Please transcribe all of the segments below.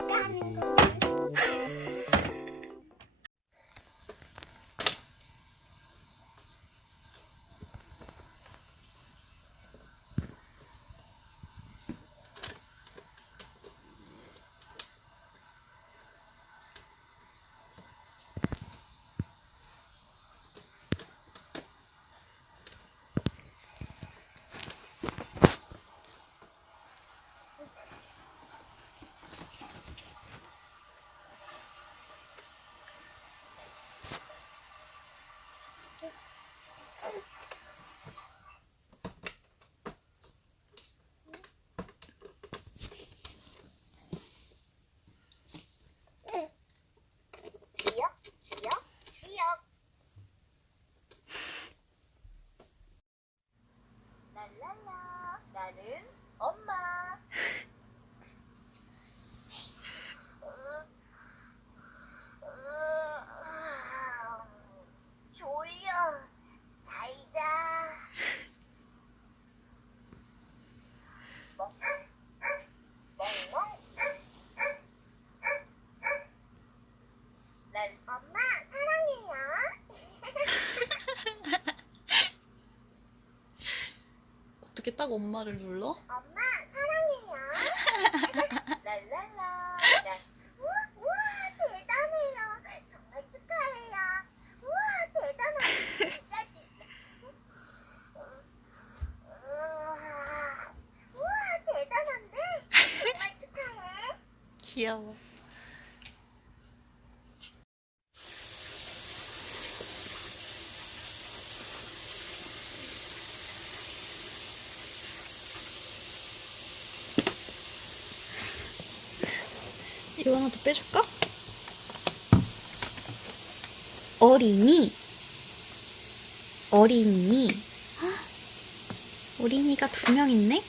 하는 거야? 기억, 기억, 기억. 랄랄라, 나는 엄마. 졸려. 잘 자. 멍, 멍멍. 난 엄마 사랑해요. 어떻게 딱 엄마를 눌러? 엄마 사랑해요. 랄랄라. 난 우와 우와 대단해요. 정말 축하해요. 우와 대단하네. 진짜 진짜. 우와 우와 대단한데. 정말 축하해. 귀여워. 이거 하나 더 빼줄까? 어린이. 어린이. 헉, 어린이가 두 명 있네?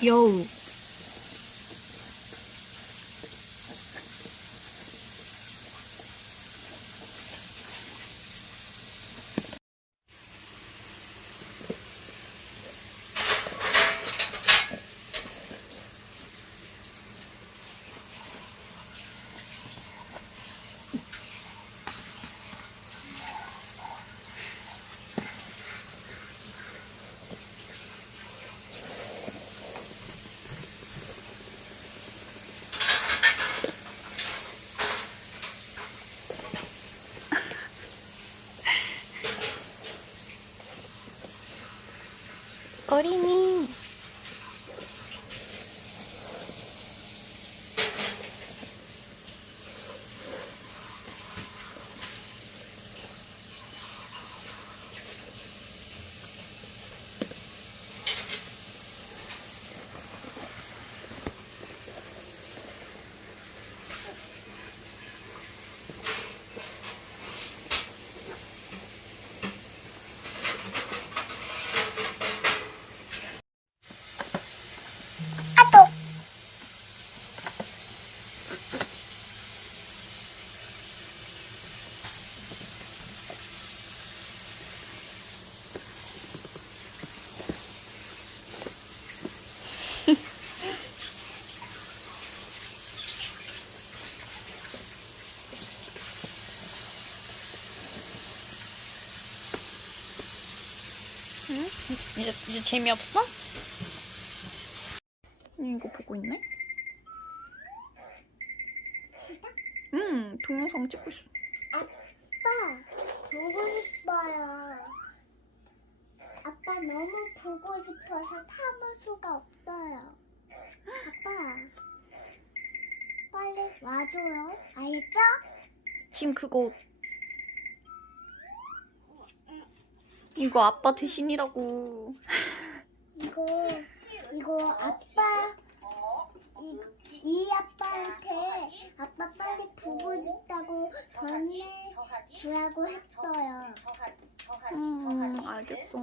여 이제 이제 재미없어? 이거 보고 있네? 시다 응, 동영상 찍고 있어. 아빠 보고 싶어요. 아빠 너무 보고 싶어서 참을 수가 없어요. 아빠 빨리 와줘요. 알겠죠? 지금 그거 이거 아빠 대신이라고. 이거 이거 아빠 이, 이 아빠한테 아빠 빨리 보고 싶다고 전해 주라고 했어요. 음, 알겠어.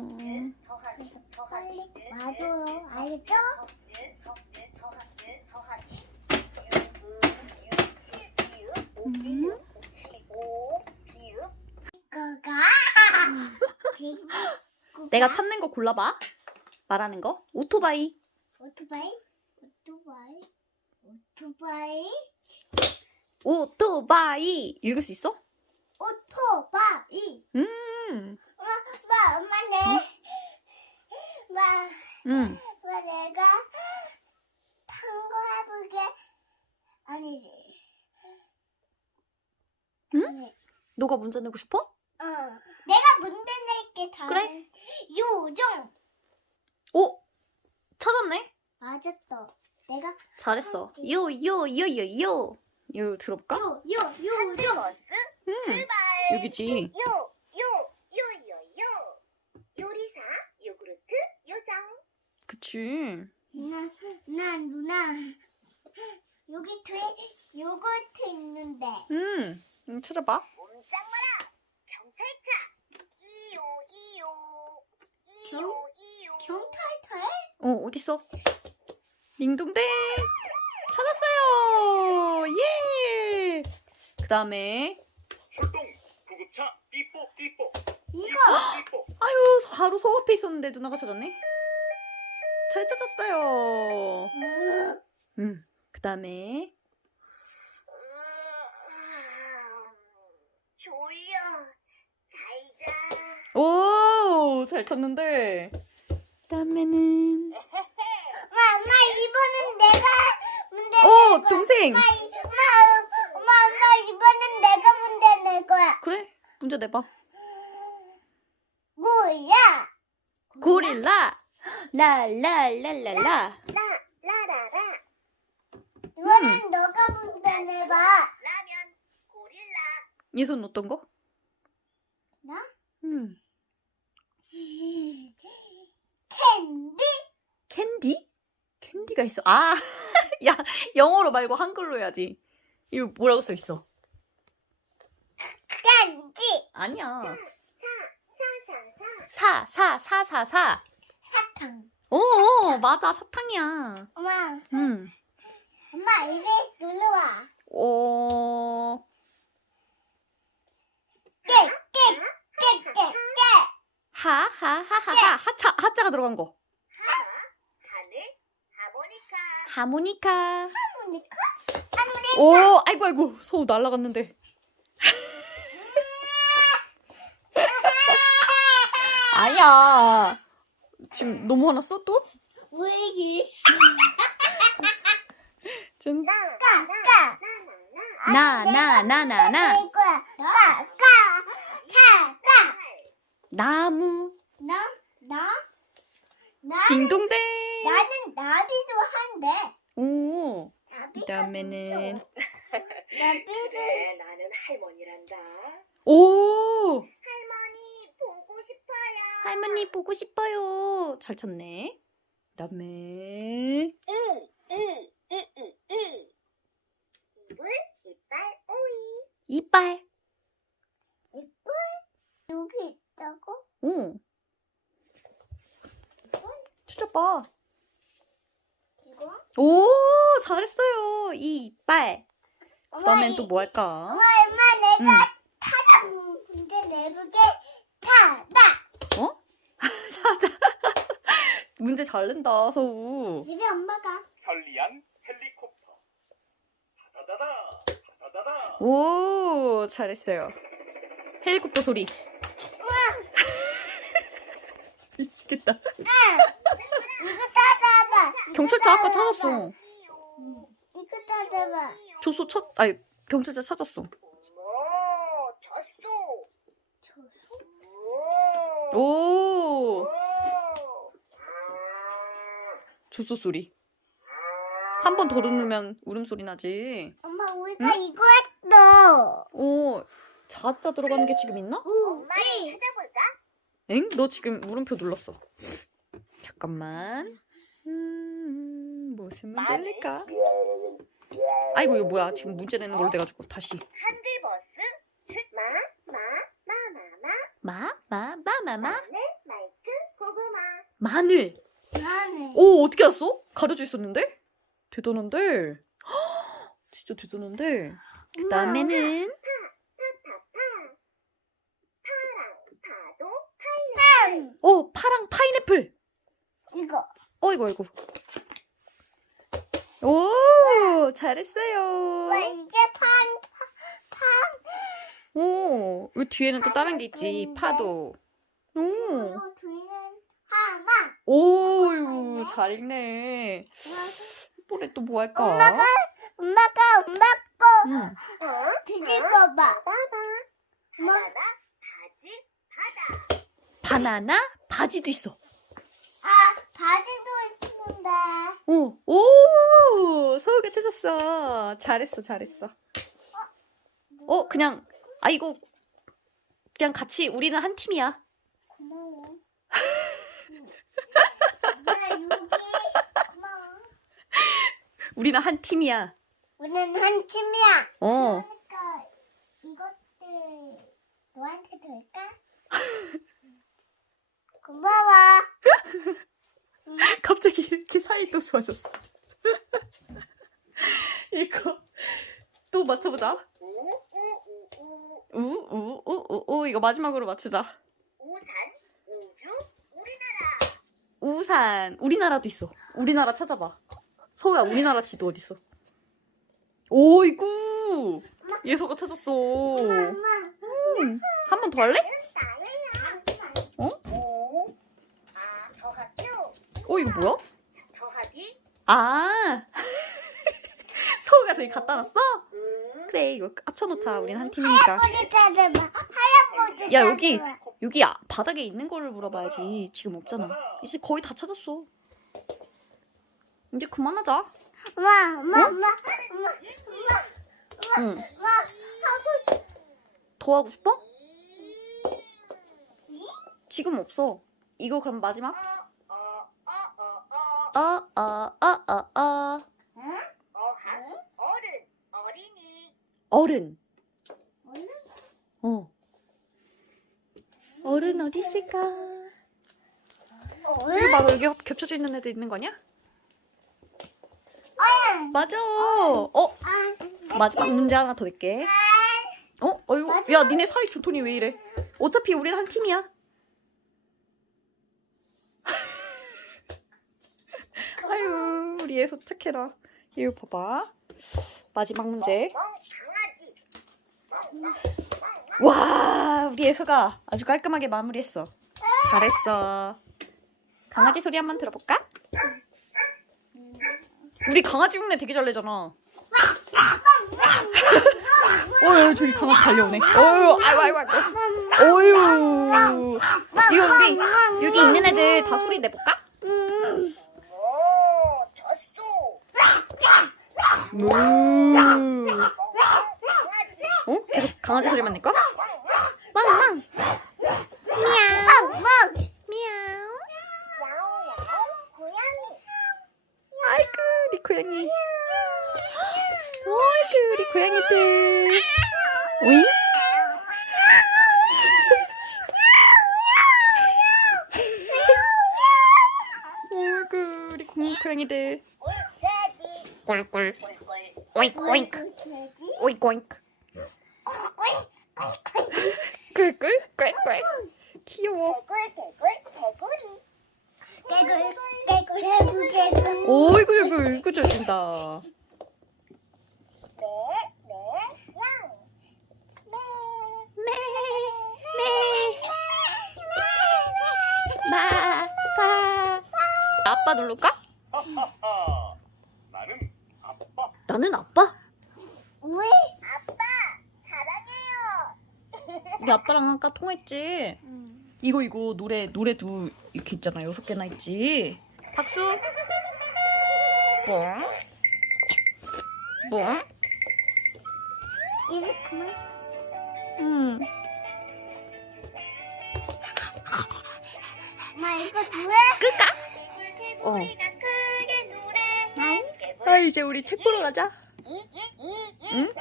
그래서 빨리 와줘요. 알겠죠? 음? 거가 내가 찾는 거 골라봐. 말하는 거. 오토바이. 오토바이 오토바이 오토바이 오토바이. 읽을 수 있어? 오토바이 음. 엄마 엄마 내 엄마 음. 엄마 내가 탄거 해볼게 아니지 응? 아니, 너가 문제 내고 싶어? 어 내가 문제 낼게 다른 그래. 요정 오! 찾았네. 맞았어 내가 잘했어. 요, 요, 요, 요, 요. 요, 들어볼까? 요요 요정 음. 여기지. 요, 요, 요, 요, 요. 요리사, 요구르트, 요정. 그치. 누나, 누나, 누나. 여기 뒤에 요거트 있는데. 음. 음, 찾아봐. 꼼짝 마라. 경찰차. 이요, 이요. 경-. 경찰차에? 어, 어딨어? 링동댕! 찾았어요! 예! 그 다음에, 출동 구급차 삐뽀 삐뽀 이거. 삐뽀 아유, 바로 서 앞에 있었는데 누나가 찾았네? 잘 찾았어요. 음. 그 다음에, 졸려. 잘 자. 오! 잘 찾는데. 그 다음에는, 엄마, 엄마, 이번엔 내가 문제 오! 낼 거야. 동생! 엄마, 이- 엄마, 엄마, 엄마, 이번엔 내가 문제 낼 거야. 그래, 문제 내봐. 뭐야? 고릴라! 라라라라라. 라, 라라라. 이번엔 너가 문제 내봐. 라면, 고릴라. 얘손 어떤 거? 나? 음. 캔디? 캔디? 캔디가 있어. 아, 야, 영어로 말고 한글로 해야지. 이거 뭐라고 써 있어? 캔디. 아니야. 사사사. 사, 사, 사, 사, 사. 사탕. 오, 오, 맞아. 사탕이야. 엄마, 음. 엄마 입에 눌러와. 오, 깨, 깨, 깨, 깨, 깨. 하, 하, 하, 하, 하. 하차, 하자가 들어간 거. 하늘, 하모니카. 하모니카. 하모니카? 오, 아이고, 아이고. 서우 날라갔는데. 아니야. 지금 너무 화났어, 또? 왜기? 진. 까, 까. 나, 나, 나, 나, 나. 낼 거야. 까, 까. 차, 까. 나무. 나, 나, 나. 딩동댕. 나비도 한대. 오. 나비. 그 다음에는. 나비도. 그래, 나는 할머니란다. 오! 할머니 보고 싶어요. 할머니 보고 싶어요. 잘 쳤네. 그 다음에. 응, 응, 응, 응, 응. 이불, 이빨, 오이. 이빨. 이빨? 여기 있다고? 오. 찾아봐. 오, 잘했어요. 이빨. 그 다음엔 또 뭐 할까? 엄마, 엄마, 응. 내가 타다 문제 내볼게. 타다. 어? 찾아. 문제 잘 낸다, 서우. 이제 엄마가. 편리한 헬리콥터 다다다다 다다다다 오, 잘했어요. 헬리콥터 소리. 미치겠다. 타다봐. 경찰차 아까 찾았어. 이거 타다봐. 줬어, 찾, 아니, 경찰차 찾았어. 졌어? 오, 오. 줬어 소리. 한 번 더 누르면 울음소리 나지. 엄마, 우리가 이거 했어. 오, 자자 들어가는 게 지금 있나? 엄마의 찾아볼까? 엥? 너 지금 물음표 눌렀어. 잠깐만. 음, 무슨 문제일까? 아이고 이거 뭐야? 지금 문제 내는 걸로 돼가지고 다시. 한글버스 마마마마마마. 마 마 마마 마. 마늘 마이크 고구마. 마늘. 오 어떻게 알았어? 가려져 있었는데? 대단한데? 헉, 진짜 대단한데? 그 다음에는 파랑 파도 어 파랑 파인애플. 이거. 어이구 어이구 오 잘했어요. 이제 판오 여기 뒤에는 또 다른 게 있지. 파도. 오. 하마. 오유 잘 읽네. 이번에 또뭐 할까? 엄마가 엄마가 엄마 거 응. 뒤질 거봐. 바다 바지 바다. 바나나? 바지도 있어 아 바지도 있는데 오, 오, 서우가 찾았어. 잘했어, 잘했어. 어, 그냥, 아, 이거, 그냥 같이, 우리는 한 팀이야. 고마워 나 여기 고마워 우리는 한 팀이야. 우리는 한 팀이야 어, 그러니까 이것들 너한테 줄까? 고마워 갑자기 이렇게 사이 또 좋아졌어. 이거, 또 맞춰보자. 우우우우 우, 우, 우, 우, 우, 이거 마지막으로 맞추자. 우산 우주 우리나라 우산, 우리나라도 있어. 우리나라 찾아봐. 서우야, 우리나라 지도 어딨어? 오이구! 예서가 찾았어. 엄마 음, 한번 더 할래? 나예요 어? 오. 아 더하죠 어, 이거 뭐야? 더하기 아! 서우가 저기 갖다 놨어? 음 그래, 이거 합쳐놓자. 우린 한 팀이니까. 할아버지 찾아봐 할아버지 야, 여기. 찾아봐. 여기 아- 바닥에 있는 거를 물어봐야지. 지금 없잖아. 이제 거의 다 찾았어. 이제 그만하자. 엄마 엄마 어? 엄마 엄마 엄마 응. 엄마 하고 싶더 하고 싶어? 지금 없어. 이거 그럼 마지막? 어 어 어어어 아, 아, 아, 아, 아. 어항 어른 어린이 어른. 어른? 어. 어른 어디 있을까? 이거 봐, 여기 겹- 겹쳐져 있는 애들 있는 거냐? 어른 맞아. 어, 아 마지막 문제 하나 더 낼게. 어? 어이구, 야, 니네 사이 좋더니 왜 이래? 어차피 우리는 한 팀이야. 아유, 우리 애서 착해라. 이거 봐봐. 마지막 문제. 와, 우리 애서가 아주 깔끔하게 마무리했어. 잘했어. 강아지 소리 한번 들어볼까? 우리 강아지 흉내 되게 잘 내잖아. 어휴, 저기 강아지 달려오네. 어휴, 아이고, 아이고, 아이고. 어휴. 이거 우리 여기 있는 애들 다 소리 내볼까? 오 졌어 무. 어? 계속 강아지 소리만 낼까? 망망. 멍멍 미야우. 야옹야옹 고양이 아이고, 우리 고양이. 아이고, 우리 고양이들. 오잉? 아이고, 우리 고, 고양이들. 돼지 꿀꿀. 꿀꿀 오잉크, 오잉크. 돼지 오잉크, 오잉크. 꿀꿀, 꿀꿀. 귀여워. 개굴 개굴 개굴 개굴 개굴 개굴 오이구, 이구, 이구 잘 준다. 네, 마, 파. 아빠 누를까? 나는 아빠. 나는 아빠. 왜? 아빠 사랑해요. 우리 아빠랑 아까 통했지. 이거 이거 노래 노래도 이렇게 있잖아 여섯 개나 있지. 박수. 뽕. 뽕. 이제 그만. 음. 엄마 이거 누구야? 끌까? 어. 아 이제 우리 책 보러 가자. 응?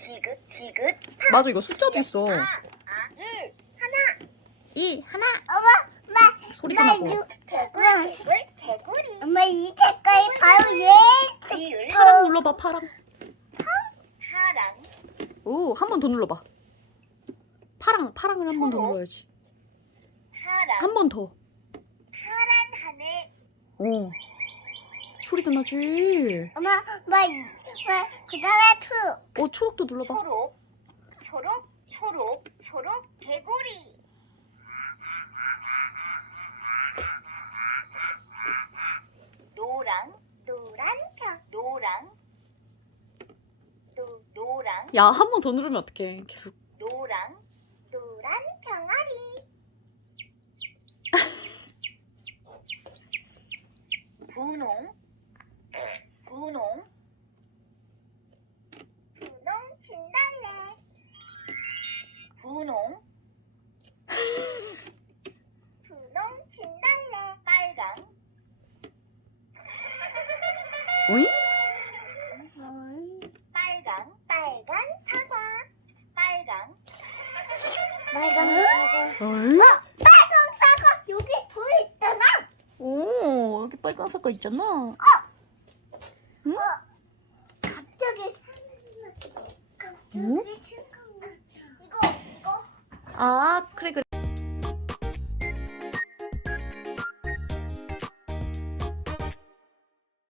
지긋 지긋 맞아 이거 숫자도 있어. 하나 이 하나 어머 마 소리도 나고. 개구리 개구리 개구리 엄마 이 색깔이 바로 얘. 지을 파랑 눌러봐 파랑. 파랑 오 한 번 더 눌러봐. 파랑 파랑을 한 번 더 눌러야지. 파랑 한 번 더. 파란 하늘 어. 소리도 나지. 엄마, 엄마, 엄마, 그다음에 투. 어 초록도 눌러봐. 초록 초록 초록 초록 개구리 노랑 노란 벽 노랑 노 노랑 야 한 번 더 누르면 어떡해. 계속. 노랑 노란 병아리 분홍 분홍 분홍 진달래 분홍 분홍 진달래 빨강 어이? 오 여기 빨간 색깔 있